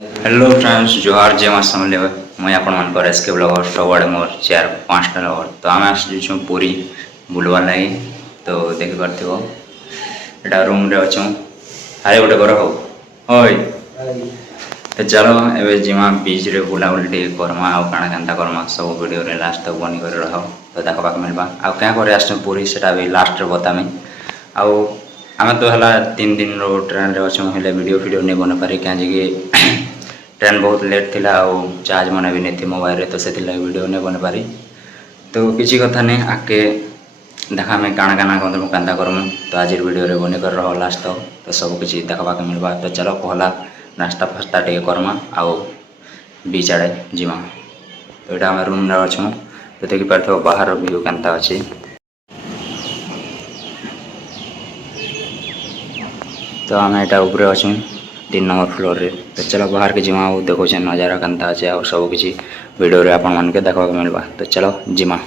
Hello friends जोहार जय मां समले मुई आपण एस के ब्लॉगर सबुआड़े मोर 4-5टा ब्लॉगर तो आम आसु पूरी बुलवार लगी तो देखी पार्थ्व एटा रूम रे अच्छु हारे गोटे घर हो हई तो चलो एवं जीमा बीच रे बुलाबुली टे करमा आउ काଣା केन्ता करमा सब वीडियो रे लास्ट तक बनी कर रह तो देखा मिलवा आउ क्या करे आस पूरी सेटा भी लास्ट रे बतामी आउ आम तो है 3 दिन रो ट्रेन रे अच्छु हेले वीडियो नहीं बना पारी कहीं ट्रेन बहुत लेट थिला चार्ज मन भी नहीं थी मोबाइल रे तो से वीडियो नहीं बन पारी तो किसी कथा नहीं आके देखा मैं काଣା काଣା करूँ केन्ता करमु तो आज वीडियो रे बनी कर रहा लास्ट तो सब किसी देखा मिलवा तो चलो पहला नाश्ता फास्ता टे करमा आउ बीच आड़े जीमा तो यहाँ आम रूम रे अच्छु तो देखी पार्थ बाहर व्यू केन्ता अच्छी तो आम यहाँ ऊपर अच्छु 3 नंबर फ्लोर रे तो चलो बाहर के जिमा देखो नजारा केन्ता अच्छे और सब किसी वीडियो रे आपण मान के देखा मिलवा तो चलो जिमा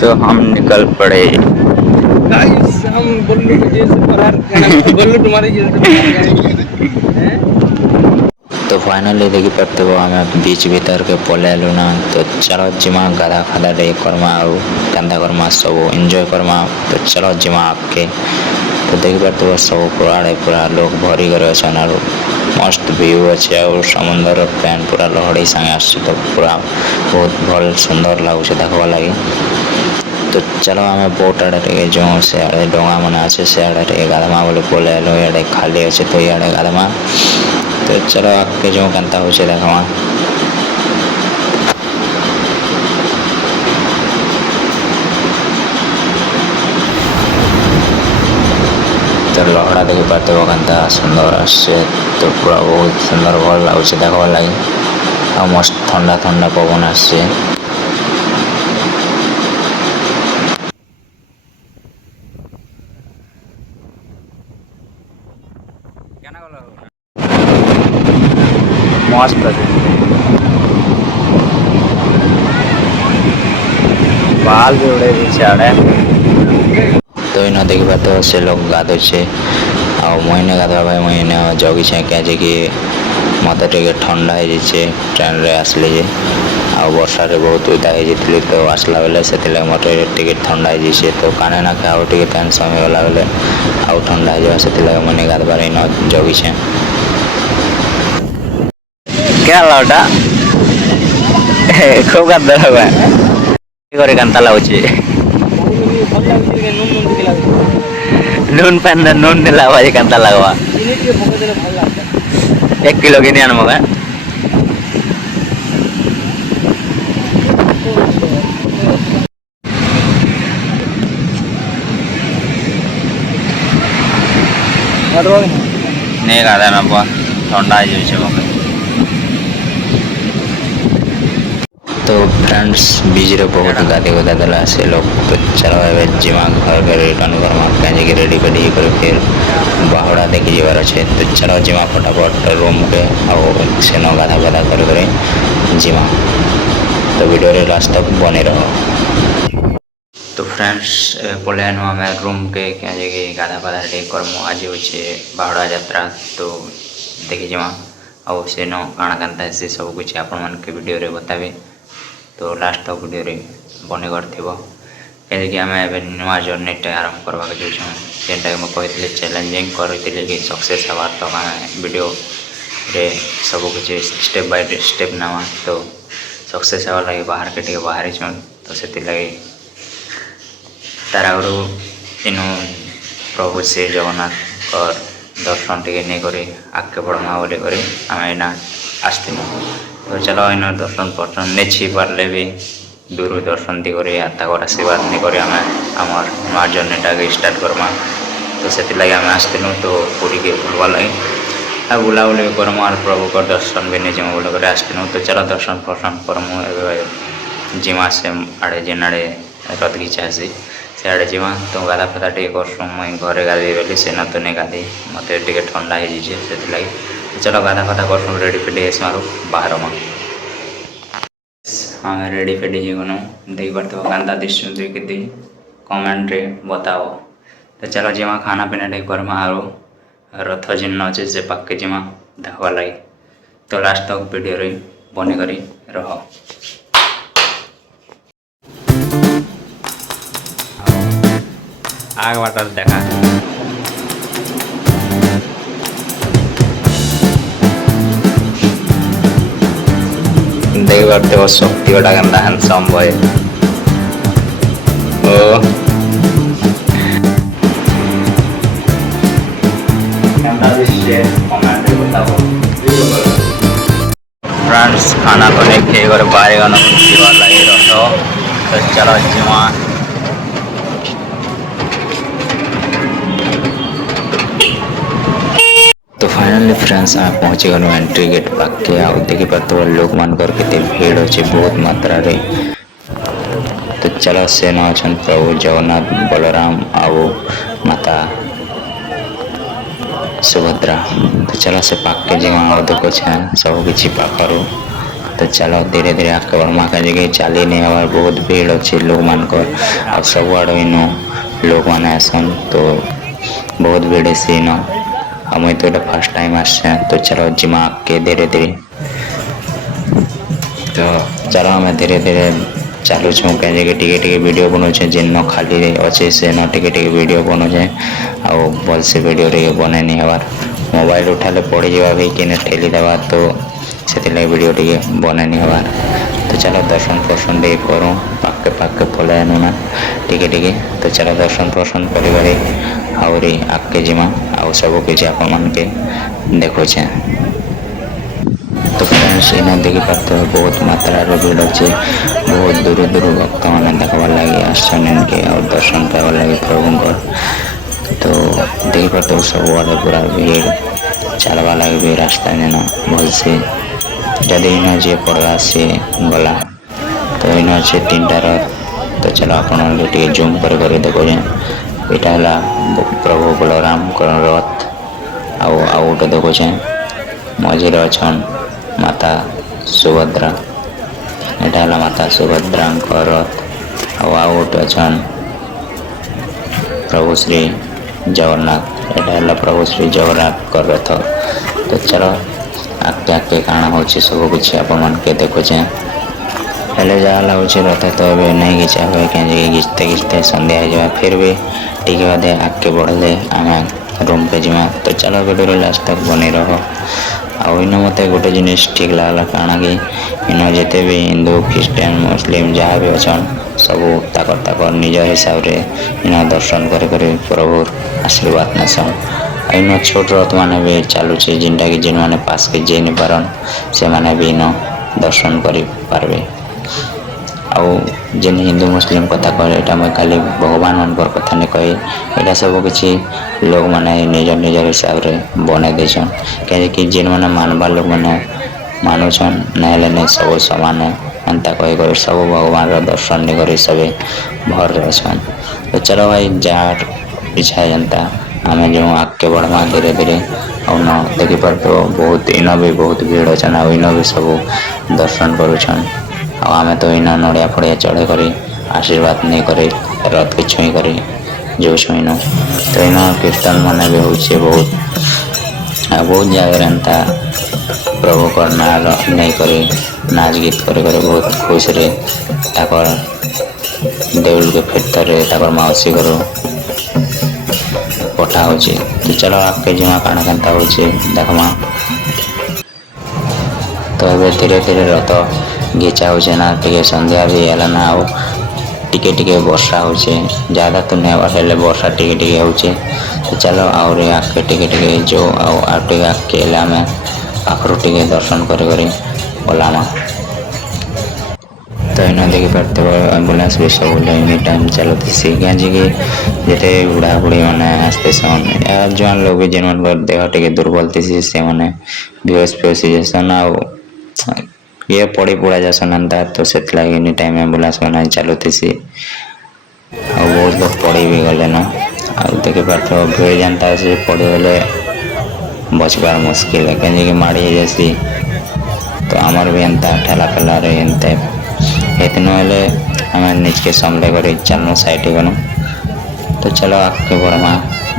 तो हम निकल पड़े गाइस हम बल्लू के जैसे फरार बल्लू तुम्हारे जैसे फरार तो फाइनली देखी पाते हो हमें बीच भीतर के पलैलु ना तो चलो जिमा गाधा खादा टे करमा और केन्ता करमा सब एंजॉय करमा तो चलो जिमा आपके तो देखी पाते हो सब पूरा पूरा लोग भरी कर मस्त व्यू अच्छे और समुद्र पैन पूरा लहड़ी संगे आस तो पूरा बहुत भल सुंदर लगुच देखा लगी तो चलो आम बोट आड़े जो से आड़े डोंगा मन अच्छे से आड़े गाधमा बोले पलैलु इे खाली अच्छे तो इे गाधमा तो चलो आगे जो केन्ता हो देखा तो लहड़ा देखी पाते हो केन्ता सुंदर आसे तो पूरा बहुत सुंदर भल लगुच देखा लगी आ मस्त ठंडा ठंडा पवन आसे मस्त बाल भी उड़े दीचे आड़े तो इन देखी पाते से लोग गाधुचे आ मुझे गाधवा भाई मुझे जगिछे कि मत टे ठंडा हो जाए ट्रेन रे आसली जे आ वर्षा रे बहुत उदा हो तो आसला बेले से मत टे ठंडा हो जाए तो काने ना खाओ टे टेंशन होगा बेले आउ ठंडा हो जाए से मुझे गाधवार इन जगिछे क्या लौटा खूब गाद लगा करे केन्ता लगुचे नून पैन नून नहीं लगवा केन्ता लगवा 1 किलो किनी आनमु का नहीं गाधा ना ठंडा हो तो फ्रेंड्स बीच रे बहुत गाधी गुदा देला से लोग तो चलो एवं जिमा घर के रिटर्न करमा कहीं रेडी पेडी कर फिर बाहुड़ा देखी जबार अच्छे तो चलो जिमा फटाफट रूम के और से गाधा गाधा कर जिमा तो वीडियो रे लास्ट तक बने रहो तो फ्रेंड्स पलैन आम रूम के कहीं गाधा पाधा टे करमु आज होचे बाहुड़ा यात्रा तो देखी जिमा और से काଣା केन्ता से सब कुछ आपण मान के वीडियो रे बताबे तो लास्ट तक वीडियो रे बने कहीं आम ए नुआ जर्नी टे आरंभ करवा जाऊँ जेनटा मुझे कहते चैलेंजिंग करी कि सक्सेस हबार तक आम वीडियो रे सब कुछ स्टेप बाय स्टेप नवा तो सक्सेस हबार लगे बाहर के बाहरी छूँ तो से लगे तार आगु इन प्रभु श्री जगन्नाथ और दर्शन टे नहीं करी आगे बढ़मा बोली आम इना आसती तो चलो इन दर्शन पर्सन नहीं छी पारे भी दूर दर्शन दी करी ताकर आशीर्वाद नहीं करी आम आमर नुआ जर्नीटा स्टार्ट करमा तो से लगे आम आसलु तो पूरी के बुलवा लगे आ बुलाबुली करमु और प्रभु को दर्शन भी नहीं जिमा बोल आसलु तो चलो दर्शन फर्शन करमु जिमा से आड़े जेन आड़े रथगीचा आसी से आड़े जिमा तो गाधा फाधा टे करसु मुई घरे गाधी बोली से न तो नहीं गाधी मत टे ठंडा हो जाए से लगे चलो गाधा फाधा करसु रेडी फेडी आसमारू बाहर मा हाँ रेडी फेडी जीवन देख पार्थ केन्ता दिशु कमेंट रे बताओ तो चलो जिमा खाना पीना टे करमा आरो रथ जिन अच्छे से पक्के जिमा देखवा लगे। तो लास्ट तक वीडियो रे बने करी रह। आग बाटर देखा देख पारते शक्ति गोटा केन्ता हैंडसम बॉय ओ फ्रेंड्स खाना को नहीं खेल कर बाहर जीवा लगे रहो। तो चलो जिमा तो फाइनली फ्रेंड्स आप पहुंची गलु एंट्री गेट पाके आ देखी पाते लोक मानकर केते भीड़ अच्छे बहुत मात्रा रे। तो चलो से न अछन प्रभु जगन्नाथ बलराम आउ माता सुभद्रा। तो चलो से पाके जगह देखो सब किसी पाखरु। तो चलो धीरे धीरे आगे बढ़मा का जगह चली नहीं हमार बहुत भीड़ अच्छे लोक मानकर आ सब आड़ इन लोक मैंने आसन। तो बहुत भीड़ से इन मुई तो फर्स्ट टाइम आसे। तो चलो जिमा आगे धीरे धीरे। तो चलो हमें धीरे धीरे चालू छूँ कहीं टे वीडियो बनाऊे जिन खाली अच्छे से न टे वीडियो बनाऊे आउ भल से वीडियो टे बने नहीं हबार मोबाइल उठाले पड़ी जावा भी कि ठेली देवा। तो से वीडियो टे बने नहीं हबार। तो चलो दर्शन पर्शन टे करूँ पाके पाके पलायन ना टे। तो चलो दर्शन पर्शन कर आहरी आगे जिमा आउ सब किसी आपण मान के देखुचे। तो फ्रेंड्स इन देखी पाते बहुत मात्रा भीड़ अच्छे बहुत दूर दूर भक्त मैंने देखवार लगे आसन इनके और दर्शन पाइबार लगे प्रभु। तो देखी पाते सब आड़े पूरा भीड़ चलवा लगे भी रास्ता देना भल से जदि इन जी पड़वा सी गला। तो इन अच्छे 3टा रथ। तो चलो आप जूम कर देखो यहाँ प्रभु बलराम रथ आउ गोटे देखुचे मझे अच्छन माता सुभद्रा। यहाँ माता सुभद्रा रथ आउ गोटे अच्छन प्रभु श्री जगन्नाथ। यहाँ प्रभु श्री जगन्नाथ रथ। तो चलो आगे आगे काण हो सब किसी आप देखुचे हेले जहाँ लगुच रथ तो ये नहीं घिचा हुए कहीं घिचते घिचते संध्या हो जाए फिर भी टिके बादे आगे बढ़ले आम रूम पे जीमा। तो चलो वीडियो लास्ट तक बने रहो। आउ इन मत गोटे जिन ठीक लगला काଣା कि इन जिते भी हिंदू ख्रीस्टान मुस्लिम जहाँ भी अच्छन सबू ताकर निज हिसाब से इन दर्शन कर प्रभु आशीर्वाद नेसन। इन छोट रथ मैंने भी चलुचे जिनटा कि जिन मैंने पास के जी नहीं पारन से मैंने भी इन दर्शन कर पारे। आउ जिन हिंदू मुस्लिम कथा कहे मैं खाली भगवान मान कथा नहीं कही यहाँ सब किसी लोग मैंने निज निज हिसाब से बने देछन कहीं जिन मैंने मानवा लोग मैंने मानुछन ना सब सामान एंता कही सब भगवान दर्शन नहीं कर सब भर रहन। तो चलो भाई जार इच्छा जनता आम जो आगे बढ़वा धीरे धीरे और न देखी पार तो बहुत इन भी बहुत भीड़ अच्छन आ इन भी सब दर्शन करुछन। आमे तो इन नड़िया फड़िया चढ़े कर आशीर्वाद नहीं करे रथ के छुई कर जो छुईन। तो इन कीर्तन मान भी हो बहुत जगह एंता प्रभु को ना नहीं करे नाच गीत कर बहुत खुश रे देउल के फेतर मौसी घर पठा हो। तो चलो आगे जीमा काण केन्ता हो देखमा। तो ये धीरे धीरे रथ घिचा हो ना टे संध्या भी है ना आउ टिके टिके वर्षा हो ज़्यादा तो नहीं हेल्ले वर्षा टिके टिके हो। तो चलो आहरी आगे टिके टिके जो आगे आगे आम पाखर टिके दर्शन कर गलामा। तो इन देखी पार्थ एम्बुलेंस भी सब एनी टाइम चलती कहीं जिते बुढ़ा बुढ़ी मैंने आसते जवान लोग भी जिन देह टे दुर्बल थी से मैंने बेहोश फेहोश जासन आ ये पड़ी पुड़ा जासन एंता। तो से एनी टाइम एम्बुलेंस मैंने चलुती बहुत लोग पड़ी भी गले न आ देखी पार्थ भीड़ जानता से पड़ीगले बचबार मुस्किल है कहीं माड़ी जैसी। तो आमर भी एंता ठेला फेला एंते हेतु ना आम निज के सामने कर चलू साइड गनु। तो चलो आगे बढ़मा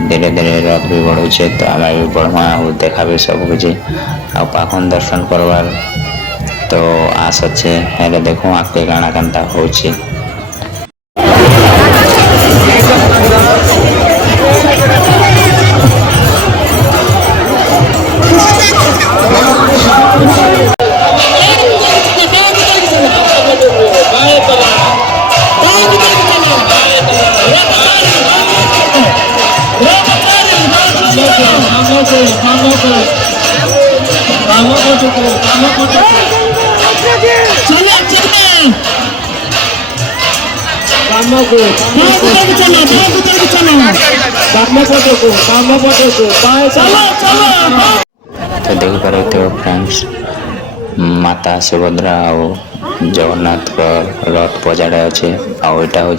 धीरे धीरे रथ भी बढ़ुचे तो आम भी बढ़मा और देखा भी सब किसी आ पाखन दर्शन करवार तो आस अच्छे हेले देखो आगे काଣା केनता होची। तो देख पारे फ्रेंड्स माता सुभद्रा और जगन्नाथ का रथ पजाड़े अच्छे आईटा हूँ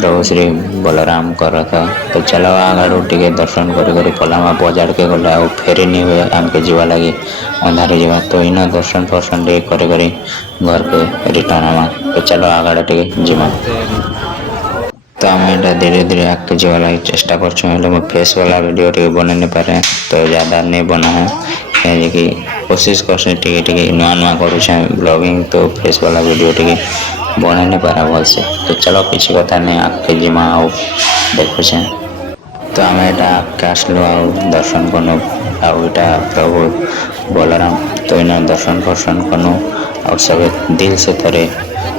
प्रभु श्री बलराम का रथ। तो चलो आगू टे दर्शन कर पलामा बजार के गले आ फेरी नहीं हुए आमके जीवा लगी अंधारे जीवा तो इन दर्शन फर्शन टे कर घर के रिटर्न आमा। तो चलो आगड़ टे जीवा तो आम एटा धीरे धीरे आगे जीवा लगी चेष्टा कर फेस वाला वीडियो टे बन नहीं पारे तो ज़्यादा नहीं बना है कहीं कोशिश कर नुआ नुआ करुचे ब्लॉगिंग तो फेस वाला वीडियो टे बन नहीं पारा भल से। तो चलो किसी कथा नहीं आगे जीमा आउ देखुचे तो आम एटा आगे आसलु आ दर्शन कनु आईटा प्रभु बलराम तो इन दर्शन फर्शन कनु और सब दिल से थोड़े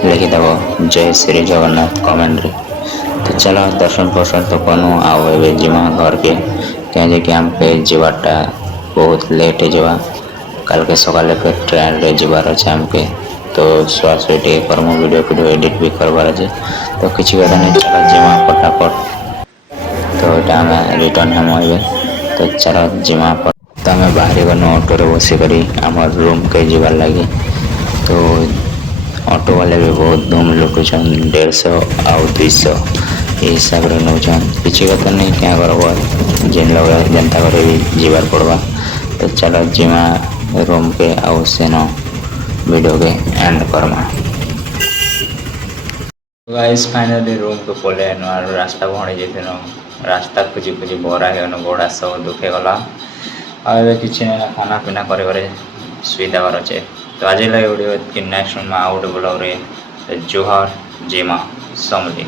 लिखिदेव जय श्री जगन्नाथ कमेंट रे। तो चलो दर्शन फर्शन तो कनु आवे जीमा घर के कहीं कि आमके जीवाटा बहुत लेट है कल के सकाले फिर ट्रेन रे जीवार अच्छे आमके तो स्वास टे कर्म वीडियो एडिट भी करवार अच्छे। तो किसी कथा नहीं चलो जीमा फटाफट तो यहाँ रिटर्न हम आए तो चलो जीमा तो आम बाहरी गनु ऑटो बसिक आम रूम के जीवार लगे तो ऑटो वाले भी बहुत धूम लुटुचन 150 आउ 200 ये हिसाब से नौचन किसी कथा नहीं क्या करब जेन लोग जनता कर भी जीवार पड़वा। तो चलो जीमा रूम के आउ सेन वीडियो के and Karma. Guys finally room को पले रास्ता भणी जाते रास्ता खोजी खोजी बरा है गोड़ा सब दुखे गला आए किसी खाना पीना करे सुई देवार अच्छे। तो आज लगे वीडियो कि नेक्स्ट में आउट ब्लॉग रे जोहार जीमा समली।